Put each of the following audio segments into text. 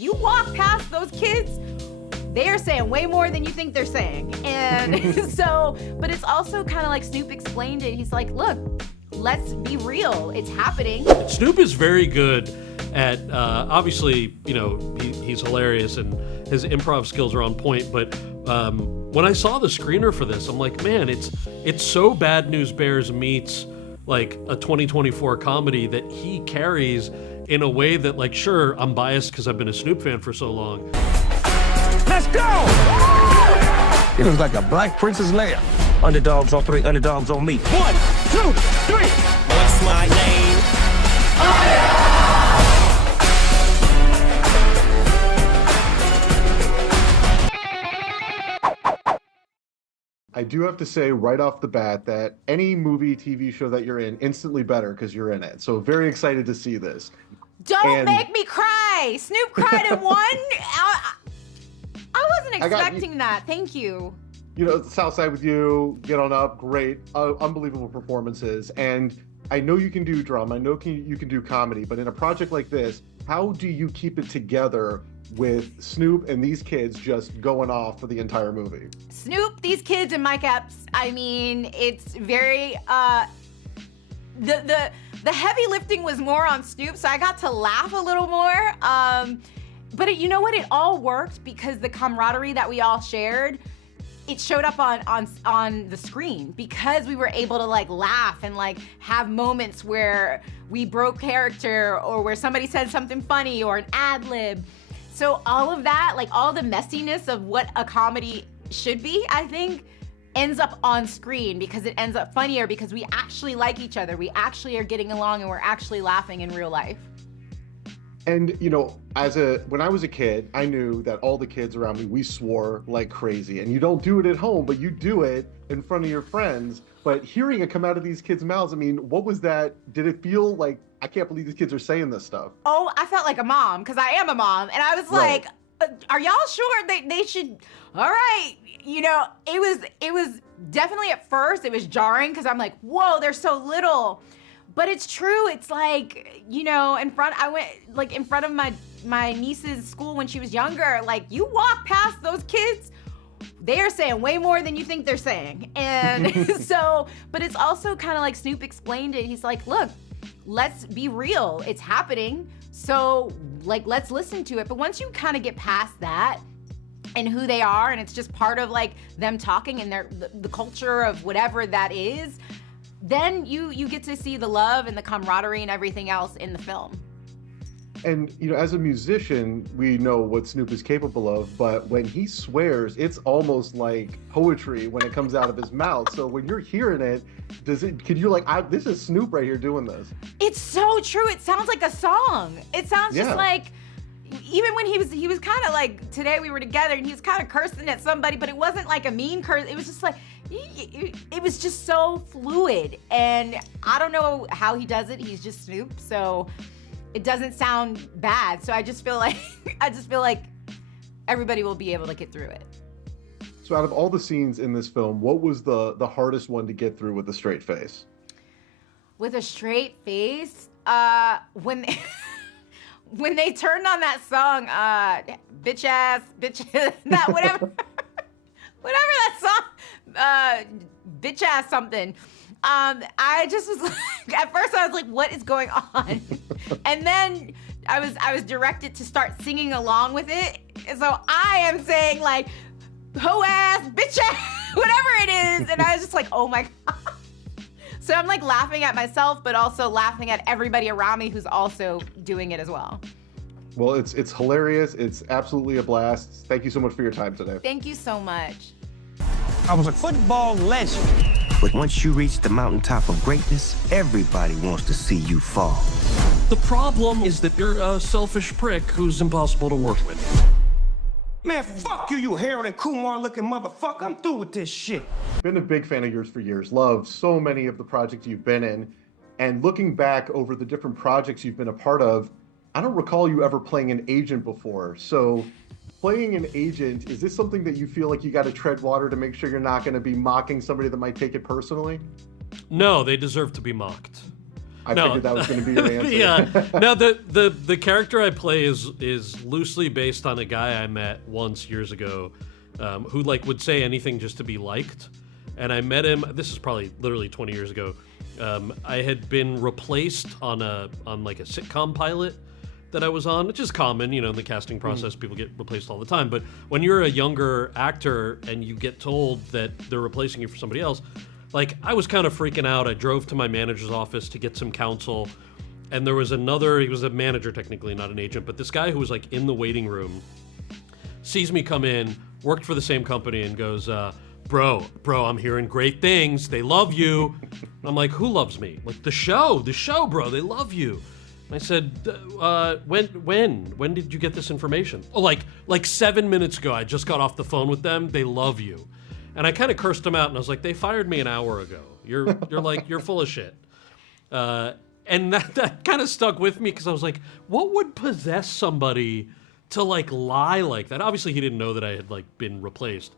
You walk past those kids, they are saying way more than you think they're saying. And so, but it's also kind of like Snoop explained it. He's like, look, let's be real. It's happening. Snoop is very good at, obviously, you know, he's hilarious and his improv skills are on point. But when I saw the screener for this, I'm like, man, it's so Bad News Bears meets like a 2024 comedy that he carries in a way that, like, sure, I'm biased because I've been a Snoop fan for so long. Let's go! It was like a Black Princess Leia. Underdogs on 3, underdogs on me. 1, 2, 3. What's my name? I do have to say right off the bat that any movie, TV show that you're in, instantly better because you're in it. So very excited to see this. Don't make me cry. Snoop cried in one. I wasn't expecting that. Thank you. You know, Southside with You, Get On Up, great, unbelievable performances. And I know you can do drama, I know you can do comedy, but in a project like this, how do you keep it together with Snoop and these kids just going off for the entire movie? Snoop, these kids, and Mike Epps. I mean, it's very the heavy lifting was more on Snoop, so I got to laugh a little more. But you know what? It all worked because the camaraderie that we all shared, it showed up on the screen because we were able to like laugh and like have moments where we broke character or where somebody said something funny or an ad lib. So all of that, like all the messiness of what a comedy should be, I think, ends up on screen because it ends up funnier because we actually like each other. We actually are getting along and we're actually laughing in real life. And, you know, when I was a kid, I knew that all the kids around me, we swore like crazy. And you don't do it at home, but you do it in front of your friends. But hearing it come out of these kids' mouths, I mean, what was that? Did it feel like, I can't believe these kids are saying this stuff? Oh, I felt like a mom because I am a mom. And I was like, are y'all sure they should? All right. You know, it was definitely at first, it was jarring because I'm like, whoa, they're so little. But it's true. It's like, you know, I went like in front of my niece's school when she was younger. Like, you walk past those kids, they are saying way more than you think they're saying. And so, but it's also kind of like Snoop explained it. He's like, look, let's be real. It's happening. So like, let's listen to it. But once you kind of get past that and who they are, and it's just part of like them talking and the culture of whatever that is, then you get to see the love and the camaraderie and everything else in the film. And, you know, as a musician, we know what Snoop is capable of, but when he swears, it's almost like poetry when it comes out of his mouth. So when you're hearing it, could you like, this is Snoop right here doing this. It's so true. It sounds like a song. It sounds just like, even when he was kind of like, today we were together and he was kind of cursing at somebody, but it wasn't like a mean curse. It was just like, it was just so fluid. And I don't know how he does it. He's just Snoop. So it doesn't sound bad. So I just feel like, everybody will be able to get through it. So out of all the scenes in this film, what was the hardest one to get through with a straight face? With a straight face? When they turned on that song, bitch, that whatever that song, bitch ass something. I just was like, at first I was like, what is going on? And then I was directed to start singing along with it. And so I am saying like, hoe ass, bitch ass, whatever it is. And I was just like, oh my God. So I'm like laughing at myself, but also laughing at everybody around me who's also doing it as well. Well, it's hilarious. It's absolutely a blast. Thank you so much for your time today. Thank you so much. I was a football legend. But once you reach the mountaintop of greatness, everybody wants to see you fall. The problem is that you're a selfish prick who's impossible to work with. Man, fuck you, you Harold and Kumar looking motherfucker. I'm through with this shit. Been a big fan of yours for years. Love so many of the projects you've been in. And looking back over the different projects you've been a part of, I don't recall you ever playing an agent before. So playing an agent, is this something that you feel like you got to tread water to make sure you're not going to be mocking somebody that might take it personally? No, they deserve to be mocked. I figured that was going to be your answer. Yeah. Now the character I play is loosely based on a guy I met once years ago, who like would say anything just to be liked. And I met him. This is probably literally 20 years ago. I had been replaced on like a sitcom pilot that I was on, which is common, in the casting process. People get replaced all the time. But when you're a younger actor and you get told that they're replacing you for somebody else, like I was kind of freaking out. I drove to my manager's office to get some counsel. And there was he was a manager technically, not an agent, but this guy who was like in the waiting room sees me come in, worked for the same company, and goes, bro, I'm hearing great things. They love you. I'm like, who loves me? Like the show, bro, they love you. And I said, when did you get this information? Oh, like 7 minutes ago. I just got off the phone with them. They love you. And I kind of cursed them out, and I was like, they fired me an hour ago. You're like, you're full of shit. And that kind of stuck with me because I was like, what would possess somebody to like lie like that? Obviously, he didn't know that I had like been replaced.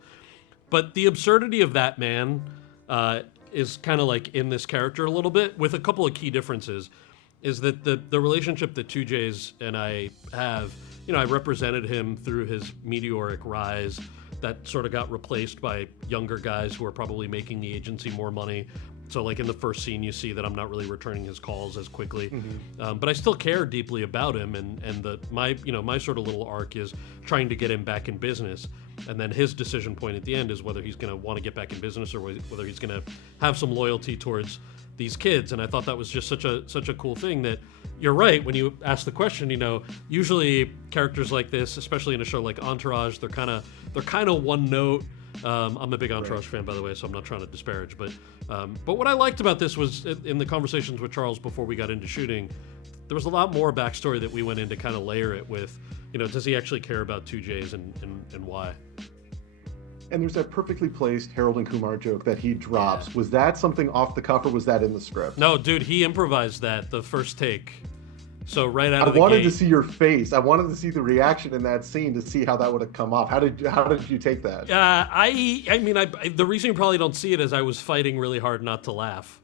But the absurdity of that man is kind of like in this character a little bit, with a couple of key differences. Is that the relationship that 2J's and I have, I represented him through his meteoric rise that sort of got replaced by younger guys who are probably making the agency more money. So like in the first scene, you see that I'm not really returning his calls as quickly, but I still care deeply about him, and my sort of little arc is trying to get him back in business, and then his decision point at the end is whether he's going to want to get back in business or whether he's going to have some loyalty towards these kids. And I thought that was just such a cool thing. That you're right when you ask the question. Usually characters like this, especially in a show like Entourage, they're kind of one note. I'm a big Entourage fan, by the way, so I'm not trying to disparage. But what I liked about this was in the conversations with Charles before we got into shooting, there was a lot more backstory that we went in to kind of layer it with. Does he actually care about 2J's and why? And there's that perfectly placed Harold and Kumar joke that he drops. Yeah. Was that something off the cuff, or was that in the script? No, dude, he improvised that the first take. So right out of the gate. I wanted to see your face. I wanted to see the reaction in that scene to see how that would have come off. How did you take that? The reason you probably don't see it is I was fighting really hard not to laugh.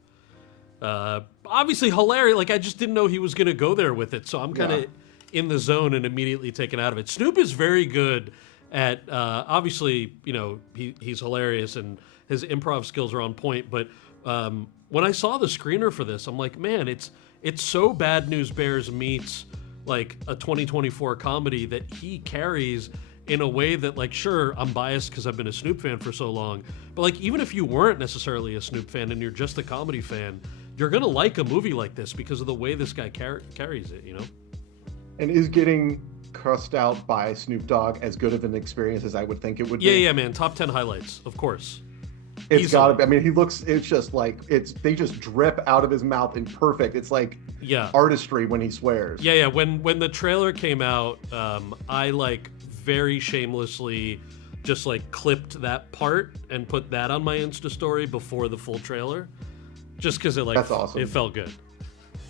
Obviously hilarious. Like I just didn't know he was going to go there with it. So I'm kind of in the zone and immediately taken out of it. Snoop is very good at, obviously, he's hilarious and his improv skills are on point. But when I saw the screener for this, I'm like, man, it's so Bad News Bears meets like a 2024 comedy that he carries in a way that, like, sure, I'm biased because I've been a Snoop fan for so long, but like even if you weren't necessarily a Snoop fan and you're just a comedy fan, you're gonna like a movie like this because of the way this guy carries it, And is getting cussed out by Snoop Dogg as good of an experience as I would think it would be? Yeah, man. Top 10 highlights, of course. It's got to be. I mean, it's just like, they just drip out of his mouth in perfect. It's like artistry when he swears. Yeah. When the trailer came out, I like very shamelessly just like clipped that part and put that on my Insta story before the full trailer, just because that's awesome. It felt good.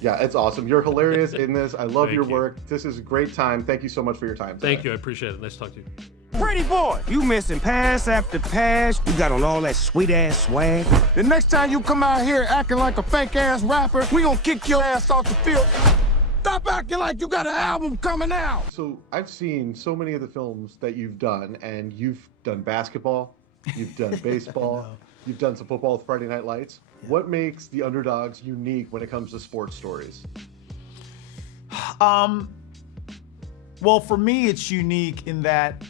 Yeah, it's awesome. You're hilarious in this. I love your work. This is a great time. Thank you so much for your time today. Thank you. I appreciate it. Nice to talk to you. Pretty boy, you missing pass after pass. You got on all that sweet ass swag. The next time you come out here acting like a fake ass rapper, we gonna kick your ass off the field. Stop acting like you got an album coming out. So I've seen so many of the films that you've done, and you've done basketball, you've done baseball, you've done some football with Friday Night Lights. Yeah. What makes the Underdogs unique when it comes to sports stories? Well, for me, it's unique in that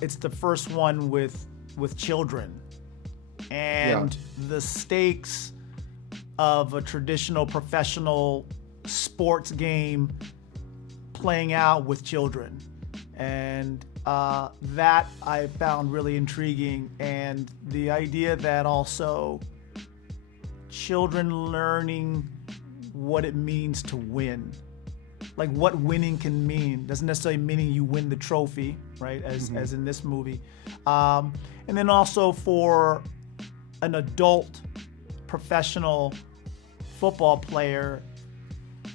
it's the first one with children, and the stakes of a traditional professional sports game playing out with children, and that I found really intriguing, and the idea that also children learning what it means to win. Like what winning can mean. Doesn't necessarily mean you win the trophy, right? As in this movie. And then also for an adult professional football player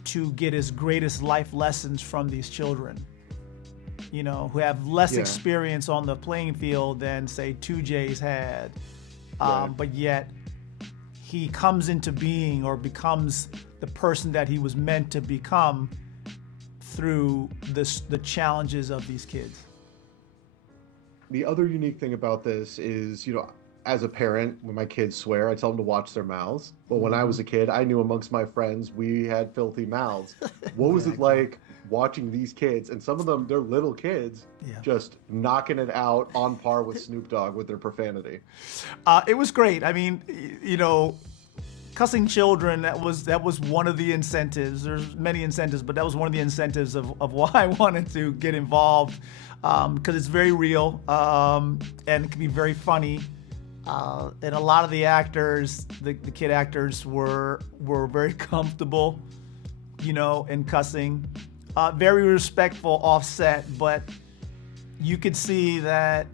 to get his greatest life lessons from these children, who have less experience on the playing field than say 2J's had. But yet he comes into being or becomes the person that he was meant to become through the challenges of these kids. The other unique thing about this is, as a parent, when my kids swear, I tell them to watch their mouths. But when I was a kid, I knew amongst my friends, we had filthy mouths. What was it like watching these kids? And some of them, they're little kids, just knocking it out on par with Snoop Dogg with their profanity. It was great. I mean, cussing children, that was one of the incentives. There's many incentives, but that was one of the incentives of why I wanted to get involved, because it's very real, and it can be very funny. And a lot of the actors, the kid actors, were very comfortable, in cussing. Very respectful offset, but you could see that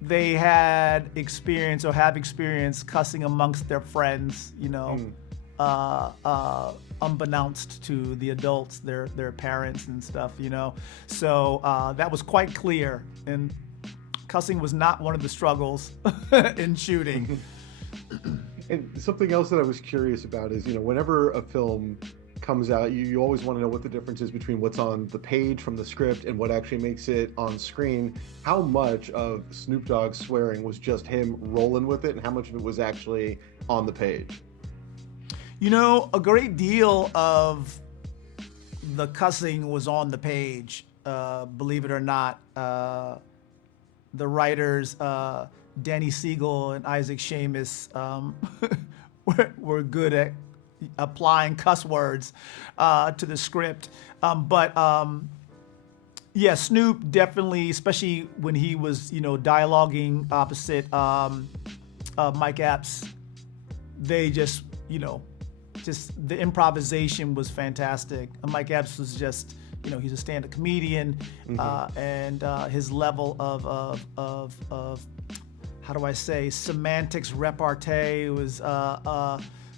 they had experience or have experience cussing amongst their friends, unbeknownst to the adults, their parents and stuff, So that was quite clear. And cussing was not one of the struggles in shooting. And something else that I was curious about is, whenever a film comes out, you always want to know what the difference is between what's on the page from the script and what actually makes it on screen. How much of Snoop Dogg's swearing was just him rolling with it, and how much of it was actually on the page? A great deal of the cussing was on the page, believe it or not. The writers, Danny Siegel and Isaac Seamus, were good at applying cuss words to the script. Yeah, Snoop definitely, especially when he was, dialoguing opposite Mike Epps, they just the improvisation was fantastic. Mike Epps was just, he's a stand-up comedian, and his level of how do I say, semantics repartee was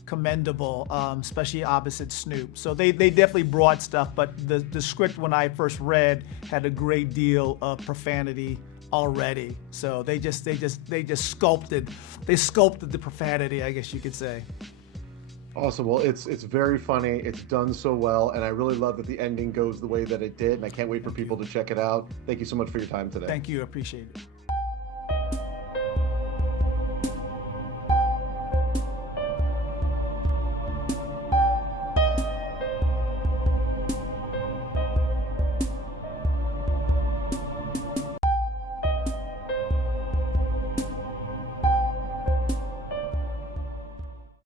commendable, especially opposite Snoop. So they definitely brought stuff, but the script when I first read had a great deal of profanity already. So they just sculpted the profanity, I guess you could say. Awesome. Well, it's very funny. It's done so well, and I really love that the ending goes the way that it did, and I can't wait for people to check it out. Thank you so much for your time today. Thank you. I appreciate it.